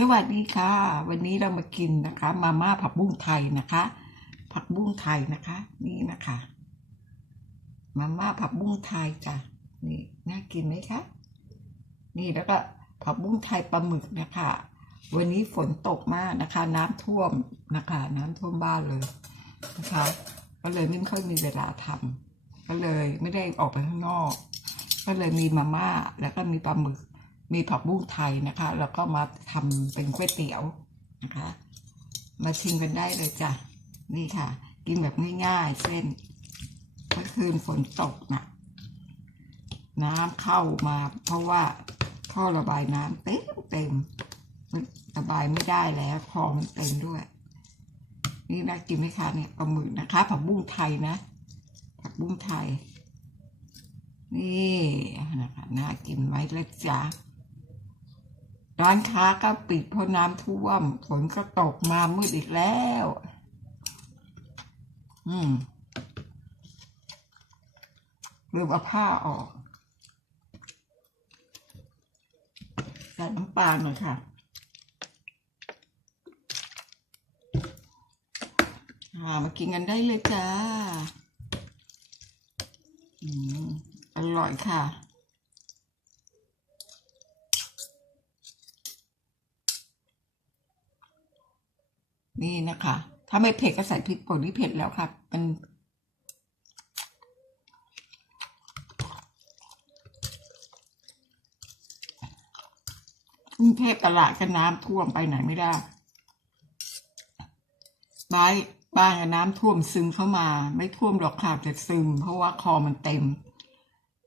สวัสดีค่ะ วันนี้เรามากินนะคะ มาม่าผักบุ้งไทยนะคะ ผักบุ้งไทยนะคะ นี่นะคะ มาม่าผักบุ้งไทยจ้ะนี่น่ากินไหมคะนี่แล้วก็ผักบุ้งไทยปลาหมึกนะคะ วันนี้ฝนตกมากนะคะ น้ำท่วมนะคะ น้ำท่วมบ้านเลยนะคะ ก็เลยไม่ค่อยมีเวลาทำก็เลยไม่ได้ออกไปข้างนอก ก็เลยมีมาม่าแล้วก็มีปลาหมึก มีผักบุ้งไทยนะคะ แล้วก็มาทำเป็นก๋วยเตี๋ยวนะคะ มาชิมกันได้เลยจ้ะ นี่ค่ะ กินแบบง่ายๆ เช่นเมื่อคืนฝนตกนะน้ำเข้ามา เพราะว่าท่อระบายน้ำเต็มเต็มระบายไม่ได้แล้วคลองมันเต็มด้วย นี่น่ากินไหมคะเนี่ยปลาหมึกนะคะ ผักบุ้งไทยนะ ผักบุ้งไทย นี่นะคะน่ากินไหมละจ๊ะ ร้านค้าก็ปิดเพราะน้ำท่วม ฝนก็ตกมามืดอีกแล้ว อืมลืมเอาผ้าออกใส่น้ำปลาหน่อยค่ะอ่ามากินกันได้เลยจ้าออร่อยค่ะ นี่นะคะ ถ้าไม่เผ็ดก็ใส่พริกป่นที่เผ็ดแล้วครับมันกรุงเทพตลาดก็น้ำท่วมไปไหนไม่ได้บ้านบ้านก็น้ำท่วมซึมเข้ามา ไม่ท่วมหรอกค่ะแต่ซึม เพราะว่าคอมันเต็ม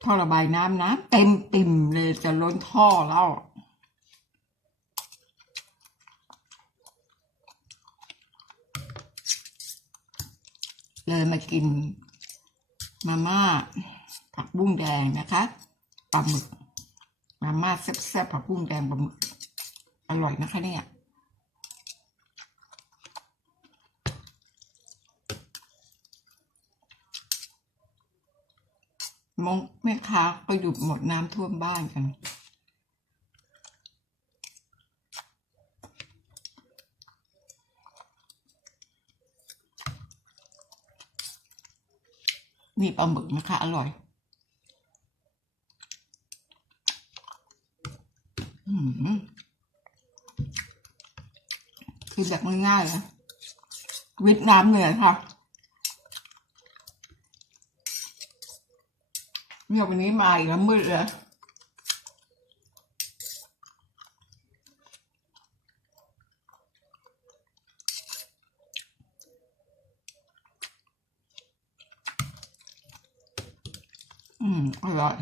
ท่อระบายน้ำน้ำเต็มติ่มเลยจะล้นท่อแล้ว เลยมากินมาม่าผักบุ้งแดงนะคะปลาหมึก มาม่าแซ่บๆผักบุ้งแดงปลาหมึก อร่อยนะคะเนี่ยมองแม่ค้าก็หยุดหมดน้ำท่วมบ้านกัน นี่ปลาหมึกนะคะ อร่อย อืมคือแบบง่ายๆนะวิทน้ำเงื่อยค่ะเนี่ยวันนี้มาอีกแล้วมืดเลย อืม อร่อย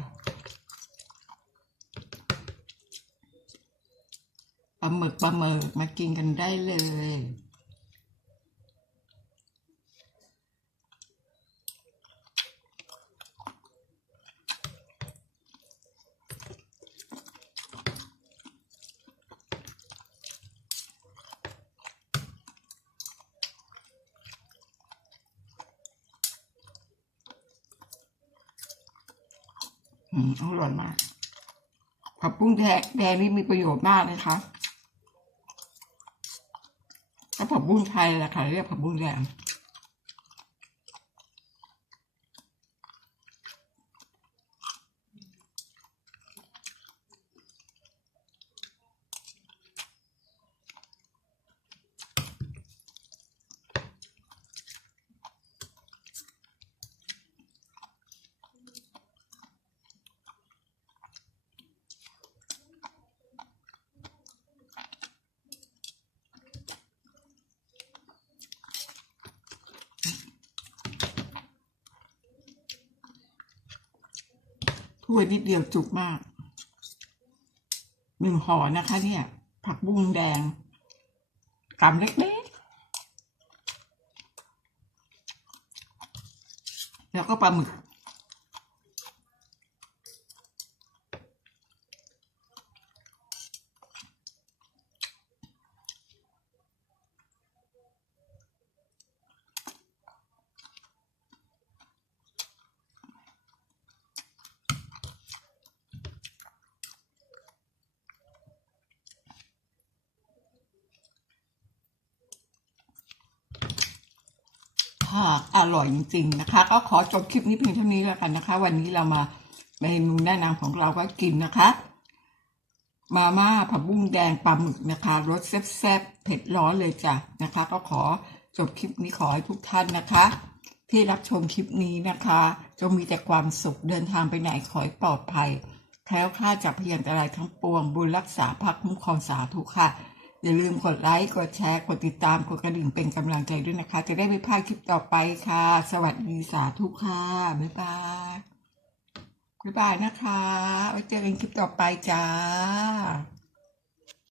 ปลาหมึกปลาหมึกมากินกันได้เลย อืมอร่อยมากผักบุ้งแดงแดงนี่มีประโยชน์มากนะคะถ้าผักบุ้งไทยแหละค่ะเรียกผักบุ้งแดง ถ้วยนิดเดียวจุกมากหนึ่งห่อนะคะ เนี่ย ผักบุ้งแดงกำเล็กๆ แล้วก็ปลาหมึก ค่ะอร่อยจริงๆนะคะ ก็ขอจบคลิปนี้เพียงเท่านี้แล้วกันนะคะ วันนี้เรามาเมนูแนะนำของเราก็กินนะคะ มาม่าผักบุ้งแดงปลาหมึกนะคะรสแซ่บๆเผ็ดร้อนเลยจ้ะนะคะ ก็ขอจบคลิปนี้ขอให้ทุกท่านนะคะ ที่รับชมคลิปนี้นะคะ จงมีแต่ความสุขเดินทางไปไหนขอให้ปลอดภัยแคล้วคลาดจากพยันตรายทั้งปวงบุญรักษาพักคุ้มครองสาธุค่ะ อย่าลืมกดไลค์ กดแชร์ กดติดตาม กดกระดิ่งเป็นกำลังใจด้วยนะคะ จะได้ไม่พลาดคลิปต่อไปค่ะ สวัสดีสาธุค่ะ บ๊ายบาย บ๊ายบายนะคะ ไว้เจอกันคลิปต่อไปจ้า